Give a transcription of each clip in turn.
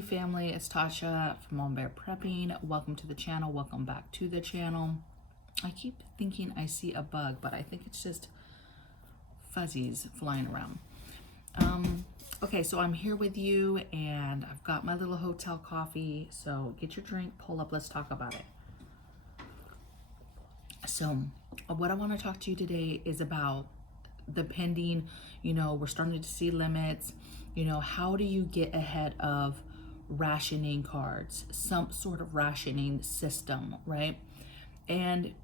Hey family, it's Tasha from MAMABEAR Prepping. Welcome to the channel. Welcome back to the channel. I keep thinking I see a bug, but I think it's just fuzzies flying around. Okay, so I'm here with you and I've got my little hotel coffee. So get your drink, pull up, let's talk about it. So what I want to talk to you today is about the pending, we're starting to see limits. How do you get ahead of rationing cards, some sort of rationing system, right? And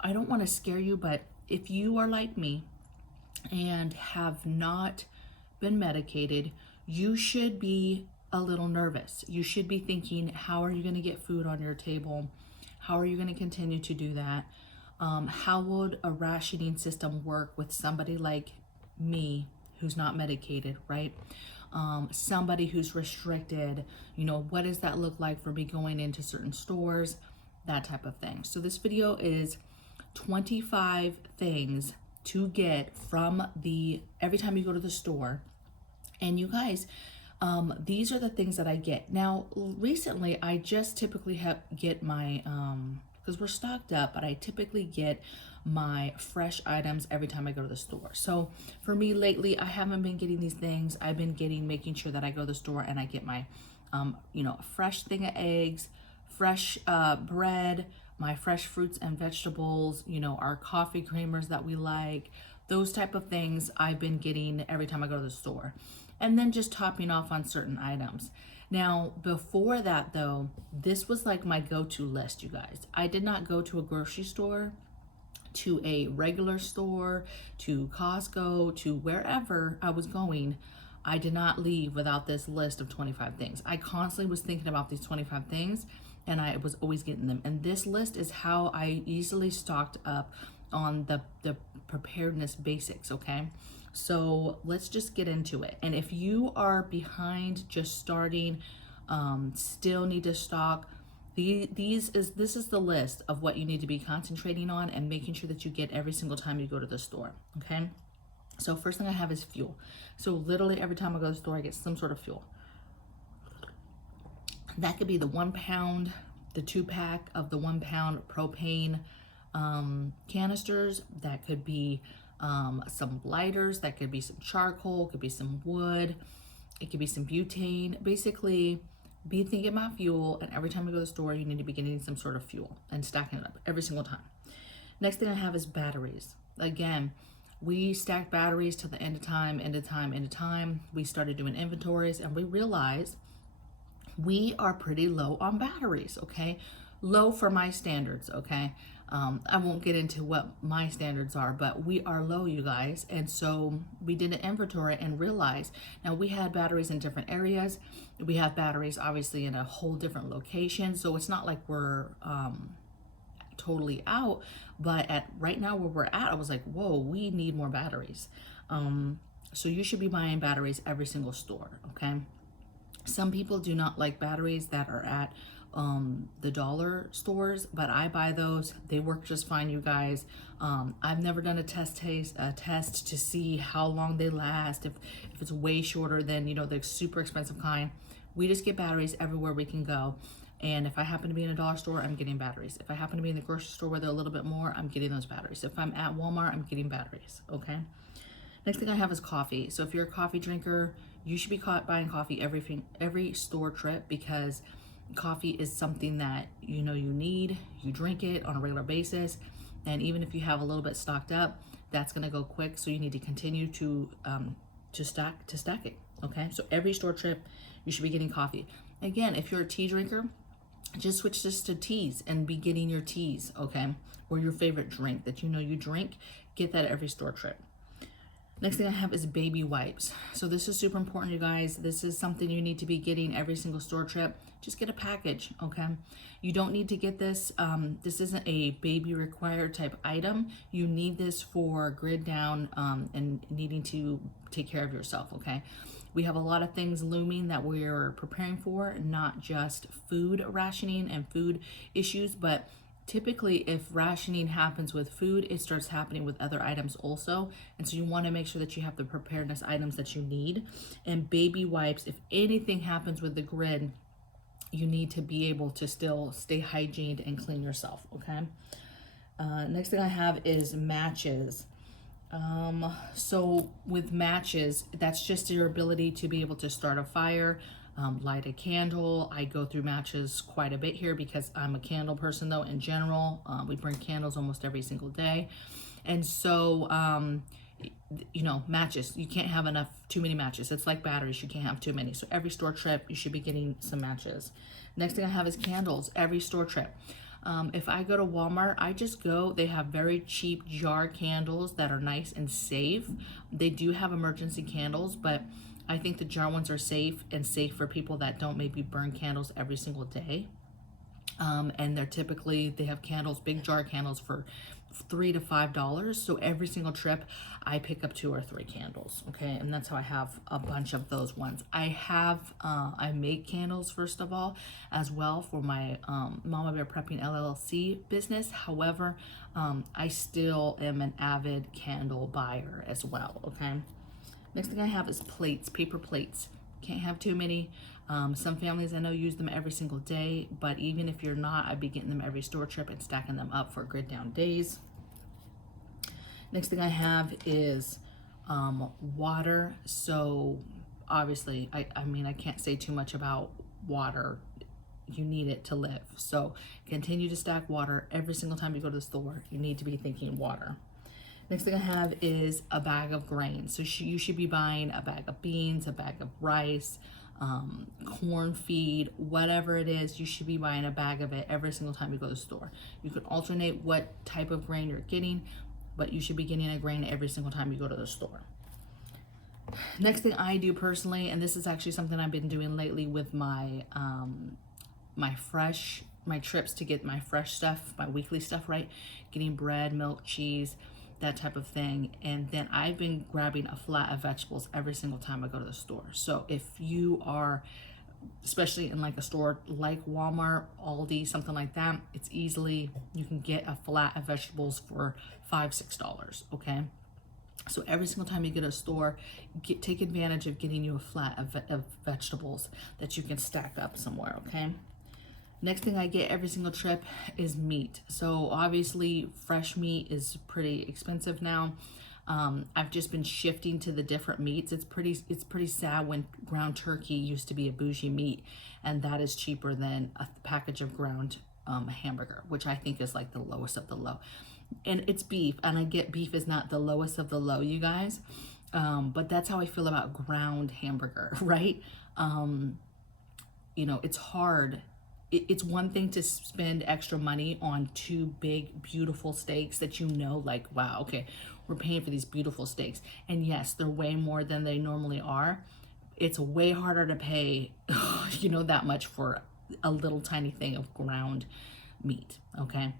I don't want to scare you, but if you are like me and have not been medicated, you should be a little nervous. You should be thinking, how are you going to get food on your table? How are you going to continue to do that? How would a rationing system work with somebody like me who's not medicated, right? Somebody who's restricted, what does that look like for me going into certain stores, that type of thing. So this video is 25 things to get from every time you go to the store. And you guys, these are the things that I get. Now, recently, I just typically get my, because we're stocked up, but I typically get my fresh items every time I go to the store. So for me lately, I haven't been getting these things. I've been making sure that I go to the store and I get my, a fresh thing of eggs, fresh bread, my fresh fruits and vegetables, our coffee creamers that we like, those type of things I've been getting every time I go to the store. And then just topping off on certain items. Now, before that though, this was like my go-to list, you guys. I did not go to a grocery store, to a regular store, to Costco, to wherever I was going. I did not leave without this list of 25 things. I constantly was thinking about these 25 things and I was always getting them. And this list is how I easily stocked up on the preparedness basics, okay? So let's just get into it. And if you are behind, just starting, still need to stock, this is the list of what you need to be concentrating on and making sure that you get every single time you go to the store, okay? So first thing I have is fuel. So literally every time I go to the store, I get some sort of fuel. That could be the 1 pound, the 2-pack of the 1 pound propane canisters. That could be some lighters, that could be some charcoal, could be some wood, it could be some butane. Basically, be thinking about fuel, and every time you go to the store, you need to be getting some sort of fuel and stacking it up every single time. Next thing I have is batteries. Again, we stacked batteries till the end of time. We started doing inventories and we realized we are pretty low on batteries, okay? Low for my standards, okay? I won't get into what my standards are, but we are low, you guys. And so we did an inventory and realized, now we had batteries in different areas. We have batteries obviously in a whole different location. So it's not like we're totally out, but right now where we're at, I was like, whoa, we need more batteries. So you should be buying batteries every single store, okay? Some people do not like batteries that are at the dollar stores, but I buy those. They work just fine, you guys. I've never done a test to see how long they last. If it's way shorter than the super expensive kind, we just get batteries everywhere we can go. And if I happen to be in a dollar store, I'm getting batteries. If I happen to be in the grocery store where they're a little bit more, I'm getting those batteries. If I'm at Walmart, I'm getting batteries. Okay. Next thing I have is coffee. So if you're a coffee drinker, you should be buying coffee every store trip, because coffee is something that you need. You drink it on a regular basis, and even if you have a little bit stocked up, that's going to go quick. So you need to continue to stack it. Okay, so every store trip, you should be getting coffee. Again, if you're a tea drinker, just switch this to teas and be getting your teas, okay, or your favorite drink that you drink. Get that at every store trip. Next thing I have is baby wipes. So this is super important, you guys. This is something you need to be getting every single store trip. Just get a package, okay? You don't need to get this. This isn't a baby required type item. You need this for grid down and needing to take care of yourself, okay? We have a lot of things looming that we're preparing for, not just food rationing and food issues, but typically if rationing happens with food, it starts happening with other items also. And so you want to make sure that you have the preparedness items that you need. And baby wipes, if anything happens with the grid, you need to be able to still stay hygiened and clean yourself, okay? Next thing I have is matches. So with matches, that's just your ability to be able to start a fire, light a candle. I go through matches quite a bit here because I'm a candle person though in general. We burn candles almost every single day. And so, you know, matches, you can't have too many matches. It's like batteries, you can't have too many. So every store trip, you should be getting some matches. Next thing I have is candles, every store trip. If I go to Walmart, I just go, they have very cheap jar candles that are nice and safe. They do have emergency candles, but I think the jar ones are safe for people that don't maybe burn candles every single day. And they have candles, big jar candles for $3 to $5. So every single trip I pick up 2 or 3 candles, okay? And that's how I have a bunch of those ones. I make candles first of all as well for my Mama Bear Prepping LLC business. However, I still am an avid candle buyer as well, okay? Next thing I have is plates, paper plates. Can't have too many. Some families I know use them every single day, but even if you're not, I'd be getting them every store trip and stacking them up for grid down days. Next thing I have is water. So obviously, I mean, I can't say too much about water. You need it to live. So continue to stack water every single time you go to the store. You need to be thinking water. Next thing I have is a bag of grains. So you should be buying a bag of beans, a bag of rice, corn feed, whatever it is, you should be buying a bag of it every single time you go to the store. You can alternate what type of grain you're getting, but you should be getting a grain every single time you go to the store. Next thing I do personally, and this is actually something I've been doing lately with my my trips to get my fresh stuff, my weekly stuff, right? Getting bread, milk, cheese, that type of thing. And then I've been grabbing a flat of vegetables every single time I go to the store. So if you are, especially in like a store like Walmart, Aldi, something like that, you can get a flat of vegetables for $5, $6, okay? So every single time you get a store, take advantage of getting you a flat of vegetables that you can stack up somewhere, okay? Next thing I get every single trip is meat. So obviously fresh meat is pretty expensive now. I've just been shifting to the different meats. It's pretty sad when ground turkey used to be a bougie meat, and that is cheaper than a package of ground hamburger, which I think is like the lowest of the low. And it's beef, and I get beef is not the lowest of the low, you guys. But that's how I feel about ground hamburger, right? You know, it's hard. It's one thing to spend extra money on 2 big, beautiful steaks that you know, like, wow, okay, we're paying for these beautiful steaks. And yes, they're way more than they normally are. It's way harder to pay, you know, that much for a little tiny thing of ground meat, okay?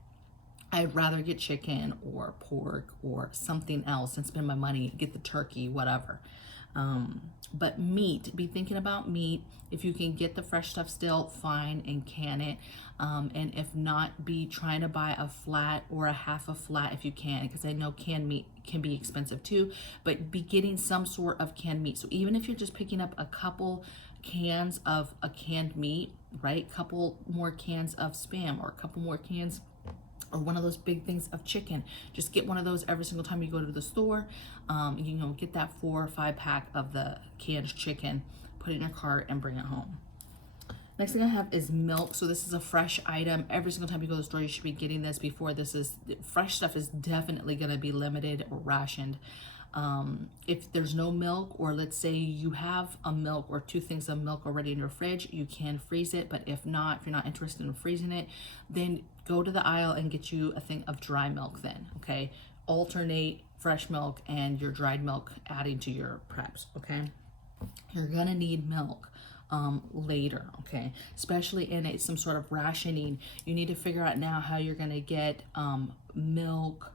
I'd rather get chicken or pork or something else and spend my money, get the turkey, whatever. But meat, be thinking about meat. If you can get the fresh stuff still, fine, and can it. And if not, be trying to buy a flat or a half a flat if you can, because I know canned meat can be expensive too, but be getting some sort of canned meat. So even if you're just picking up a couple cans of a canned meat, right? Couple more cans of Spam or a couple more cans or one of those big things of chicken. Just get one of those every single time you go to the store. You know, get that 4 or 5 pack of the canned chicken, put it in your cart and bring it home. Next thing I have is milk. So this is a fresh item. Every single time you go to the store, you should be getting this before fresh stuff is definitely gonna be limited or rationed. If there's no milk, or let's say you have a milk or 2 things of milk already in your fridge, you can freeze it. But if not, if you're not interested in freezing it, then go to the aisle and get you a thing of dry milk then, okay? Alternate fresh milk and your dried milk adding to your preps, okay? You're gonna need milk later, okay? Especially in some sort of rationing. You need to figure out now how you're gonna get milk,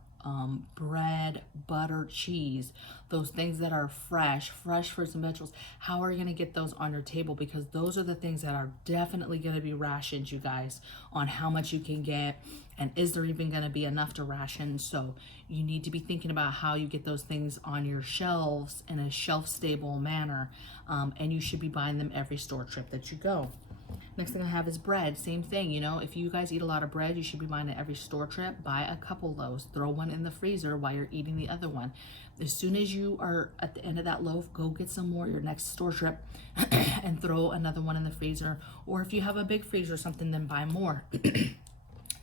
bread, butter, cheese, those things that are fresh fruits and vegetables. How are you going to get those on your table? Because those are the things that are definitely going to be rationed, you guys, on how much you can get and is there even going to be enough to ration? So you need to be thinking about how you get those things on your shelves in a shelf stable manner, and you should be buying them every store trip that you go. Next thing I have is bread. Same thing, you know, if you guys eat a lot of bread, you should be buying it every store trip. Buy a couple loaves, throw one in the freezer while you're eating the other one. As soon as you are at the end of that loaf, go get some more your next store trip and throw another one in the freezer. Or if you have a big freezer or something, then buy more.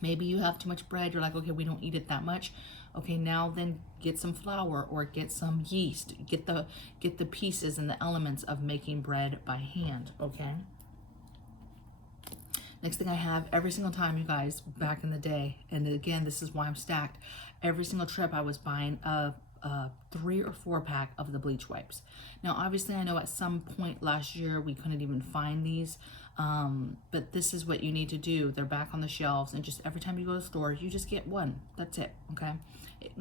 Maybe you have too much bread, you're like, okay, we don't eat it that much. Okay, now then get some flour or get some yeast. Get the pieces and the elements of making bread by hand, okay? Next thing I have, every single time, you guys, back in the day, and again, this is why I'm stacked, every single trip I was buying a 3 or 4 pack of the bleach wipes. Now, obviously, I know at some point last year we couldn't even find these, but this is what you need to do. They're back on the shelves, and just every time you go to the store, you just get one. That's it, okay?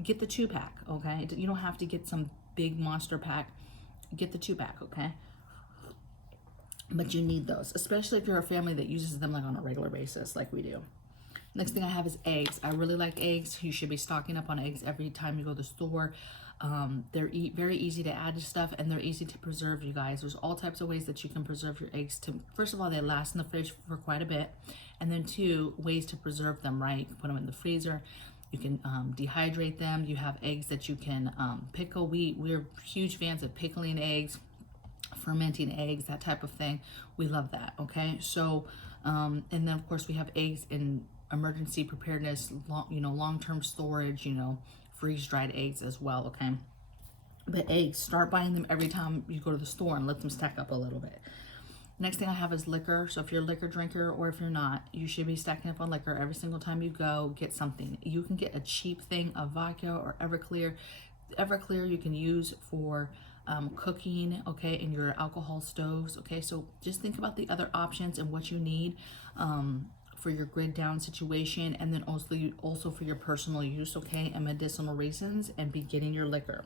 Get the 2 pack, okay? You don't have to get some big monster pack. Get the 2 pack, okay? But you need those, especially if you're a family that uses them like on a regular basis like we do. Next thing I have is eggs. I really like eggs. You should be stocking up on eggs every time you go to the store. They're very easy to add to stuff, and they're easy to preserve, you guys. There's all types of ways that you can preserve your eggs. First of all, they last in the fridge for quite a bit. And then 2, ways to preserve them, right? You can put them in the freezer. You can dehydrate them. You have eggs that you can pickle. We're huge fans of pickling eggs, fermenting eggs, that type of thing. We love that, okay? So, and then of course we have eggs in emergency preparedness, long-term storage, freeze-dried eggs as well, okay? But eggs, start buying them every time you go to the store and let them stack up a little bit. Next thing I have is liquor. So if you're a liquor drinker or if you're not, you should be stacking up on liquor every single time you go. Get something. You can get a cheap thing of vodka or Everclear. Everclear you can use for cooking, okay, in your alcohol stoves, okay? So just think about the other options and what you need for your grid down situation, and then also for your personal use, okay, and medicinal reasons, and be getting your liquor.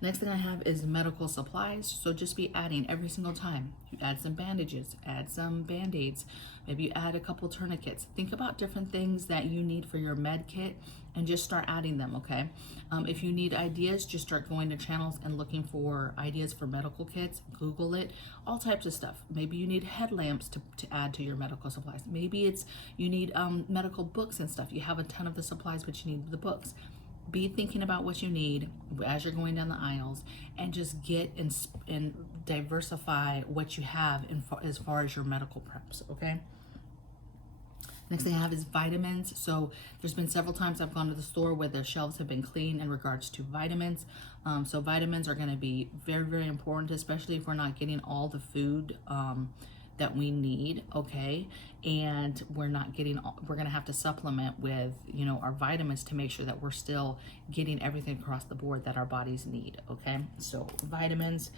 Next thing I have is medical supplies. So just be adding every single time. You add some bandages, add some band-aids, maybe you add a couple tourniquets. Think about different things that you need for your med kit and just start adding them, okay? If you need ideas, just start going to channels and looking for ideas for medical kits. Google it, all types of stuff. Maybe you need headlamps to add to your medical supplies. Maybe you need medical books and stuff. You have a ton of the supplies, but you need the books. Be thinking about what you need as you're going down the aisles, and just get and diversify what you have as far as your medical preps, okay? Next thing I have is vitamins. So there's been several times I've gone to the store where their shelves have been clean in regards to vitamins. So vitamins are going to be very, very important, especially if we're not getting all the food that we need, okay? And we're going to have to supplement with, our vitamins to make sure that we're still getting everything across the board that our bodies need, okay? So vitamins,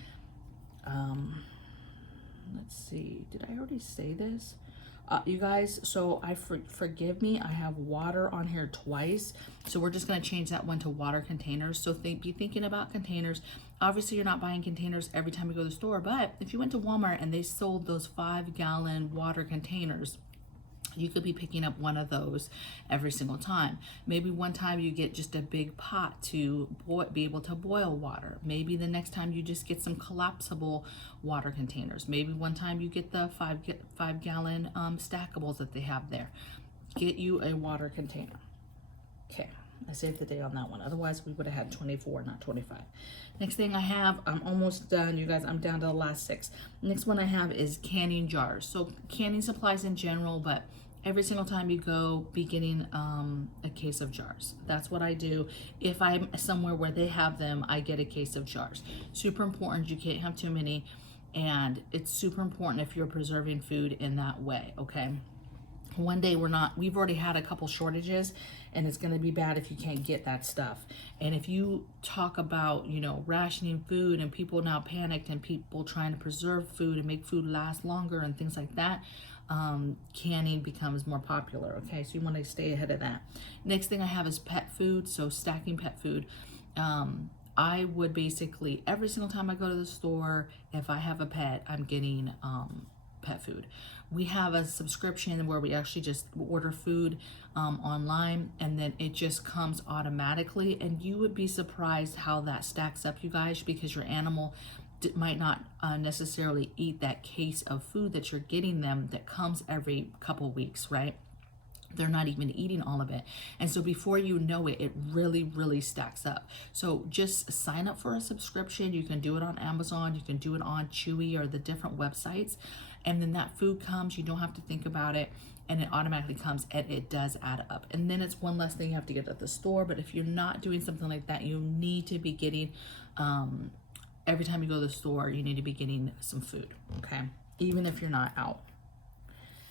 let's see, did I already say this? You guys, so forgive me, I have water on here twice, so we're just going to change that one to water containers. So be thinking about containers. Obviously you're not buying containers every time you go to the store, but if you went to Walmart and they sold those 5-gallon water containers, you could be picking up one of those every single time. Maybe one time you get just a big pot to be able to boil water. Maybe the next time you just get some collapsible water containers. Maybe one time you get the 5-gallon stackables that they have there. Get you a water container. Okay, I saved the day on that one. Otherwise, we would have had 24, not 25. Next thing I have, I'm almost done, you guys. I'm down to the last 6. Next one I have is canning jars. So canning supplies in general, but every single time you go, be getting a case of jars. That's what I do. If I'm somewhere where they have them, I get a case of jars. Super important. You can't have too many. And it's super important if you're preserving food in that way, okay? One day we've already had a couple shortages, and it's going to be bad if you can't get that stuff. And if you talk about, rationing food and people now panicked and people trying to preserve food and make food last longer and things like that, canning becomes more popular, okay? So you want to stay ahead of that. Next thing I have is pet food, so stacking pet food. I would basically, every single time I go to the store, if I have a pet, I'm getting pet food. We have a subscription where we actually just order food online, and then it just comes automatically, and you would be surprised how that stacks up, you guys, because your animal might not necessarily eat that case of food that you're getting them that comes every couple weeks, right? They're not even eating all of it. And so before you know it, it really, really stacks up. So just sign up for a subscription. You can do it on Amazon. You can do it on Chewy or the different websites. And then that food comes, you don't have to think about it, and it automatically comes, and it does add up. And then it's one less thing you have to get at the store. But if you're not doing something like that, you need to be getting, every time you go to the store, you need to be getting some food, okay? Even if you're not out.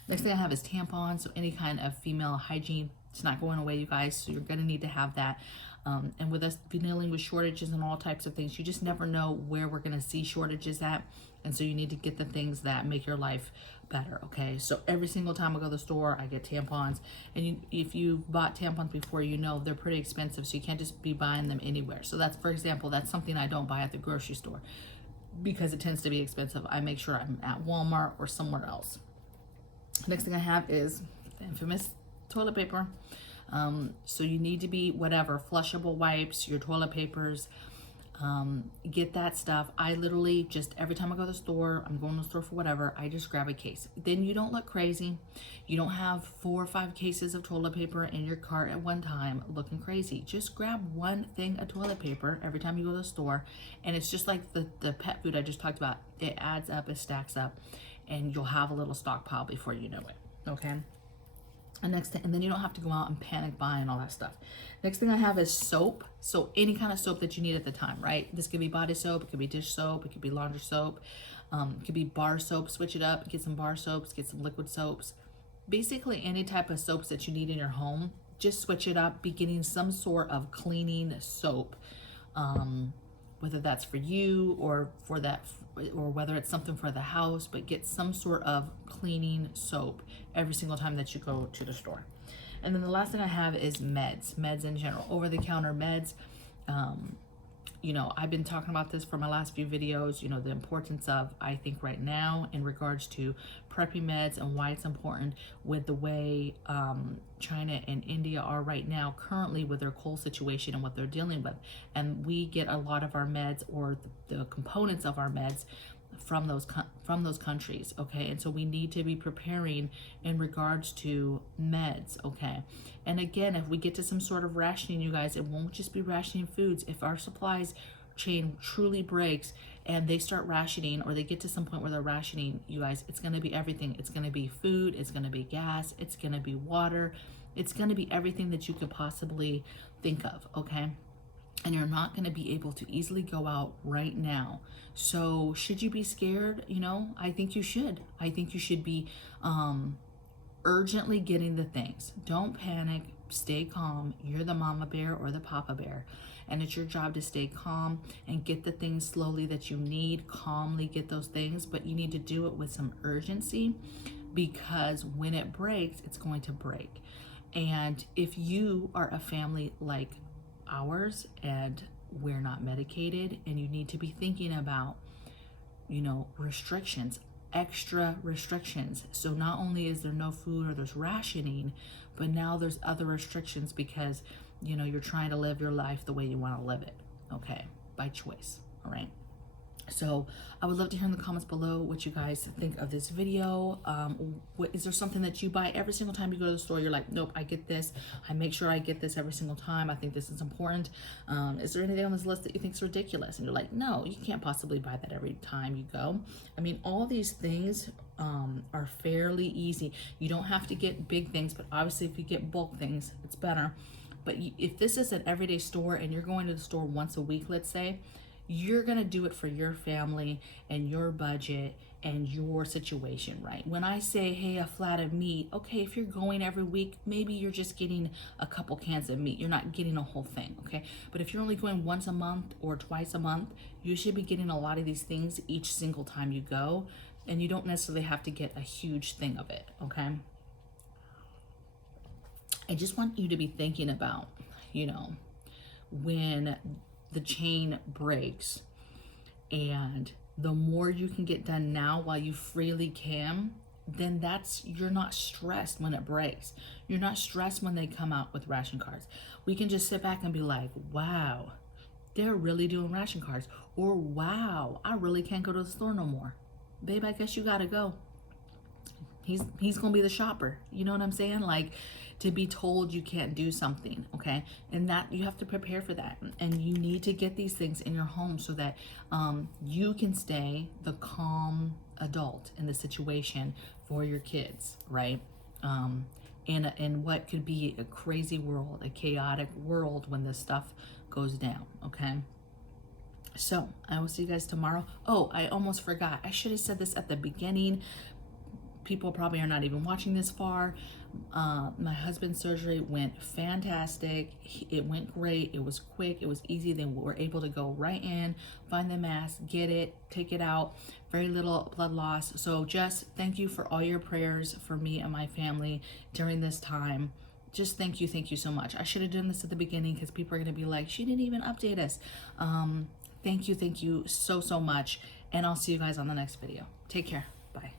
Next thing I have is tampons, so any kind of female hygiene. It's not going away, you guys, so you're going to need to have that. And with us dealing with shortages and all types of things, you just never know where we're going to see shortages at. And so you need to get the things that make your life better, okay? So every single time I go to the store, I get tampons. And if you bought tampons before, you know they're pretty expensive, so you can't just be buying them anywhere. So that's, for example, that's something I don't buy at the grocery store because it tends to be expensive. I make sure I'm at Walmart or somewhere else. Next thing I have is the infamous toilet paper. So you need to be whatever, flushable wipes, your toilet papers, get that stuff. I literally just, every time I go to the store, I'm going to the store for whatever, I just grab a case. Then you don't look crazy. You don't have 4 or 5 cases of toilet paper in your cart at one time looking crazy. Just grab one thing of toilet paper every time you go to the store. And it's just like the pet food I just talked about. It adds up, it stacks up, and you'll have a little stockpile before you know it, okay? And then you don't have to go out and panic buying all that stuff. Next thing I have is soap. So any kind of soap that you need at the time, right? This could be body soap, it could be dish soap, it could be laundry soap, it could be bar soap. Switch it up, get some bar soaps, get some liquid soaps. Basically any type of soaps that you need in your home, just switch it up, be getting some sort of cleaning soap, whether that's for you or for that, or whether it's something for the house, but get some sort of cleaning soap every single time that you go to the store. And then the last thing I have is meds in general, over-the-counter meds. You know, I've been talking about this for my last few videos, you know, the importance of, I think right now, in regards to prepping meds and why it's important with the way China and India are right now currently with their coal situation and what they're dealing with. And we get a lot of our meds, or the components of our meds, from those countries, okay? And so we need to be preparing in regards to meds, okay? And again, if we get to some sort of rationing, you guys, it won't just be rationing foods. If our supplies chain truly breaks and they start rationing, or they get to some point where they're rationing, you guys, it's going to be everything. It's going to be food, it's going to be gas, it's going to be water, it's going to be everything that you could possibly think of, okay? And you're not going to be able to easily go out right now. So should you be scared? You know, I think you should. I think you should be urgently getting the things. Don't panic. Stay calm. You're the mama bear or the papa bear. And it's your job to stay calm and get the things slowly that you need. Calmly get those things. But you need to do it with some urgency, because when it breaks, it's going to break. And if you are a family like ours and we're not medicated, and you need to be thinking about, you know, restrictions, extra restrictions. So not only is there no food or there's rationing, but now there's other restrictions because, you know, you're trying to live your life the way you want to live it, okay, by choice, all right? So I would love to hear in the comments below what you guys think of this video. Is there something that you buy every single time you go to the store? You're like, nope, I get this. I make sure I get this every single time. I think this is important. Is there anything on this list that you think is ridiculous? And you're like, no, you can't possibly buy that every time you go. I mean, all these things are fairly easy. You don't have to get big things, but obviously if you get bulk things, it's better. But if this is an everyday store and you're going to the store once a week, let's say, you're going to do it for your family and your budget and your situation, right? When I say, hey, a flat of meat, okay, if you're going every week, maybe you're just getting a couple cans of meat. You're not getting a whole thing, okay? But if you're only going once a month or twice a month, you should be getting a lot of these things each single time you go, and you don't necessarily have to get a huge thing of it, okay? I just want you to be thinking about, you know, when the chain breaks and The more you can get done now while you freely can, then you're not stressed when it breaks. You're not stressed when they come out with ration cards. We can just sit back and be like, wow, they're really doing ration cards. Or wow, I really can't go to the store no more. Babe, I guess you gotta go. He's gonna be the shopper. You know what I'm saying? Like, to be told you can't do something, okay? And that you have to prepare for that. And you need to get these things in your home so that you can stay the calm adult in the situation for your kids, right? In what could be a crazy world, a chaotic world when this stuff goes down, okay? So I will see you guys tomorrow. Oh, I almost forgot. I should have said this at the beginning. People probably are not even watching this far. My husband's surgery went fantastic. It went great. It was quick. It was easy. Then we were able to go right in, find the mass, get it, take it out. Very little blood loss. So just thank you for all your prayers for me and my family during this time. Just thank you so much. I should have done this at the beginning because people are going to be like, she didn't even update us. Thank you so much. And I'll see you guys on the next video. Take care. Bye.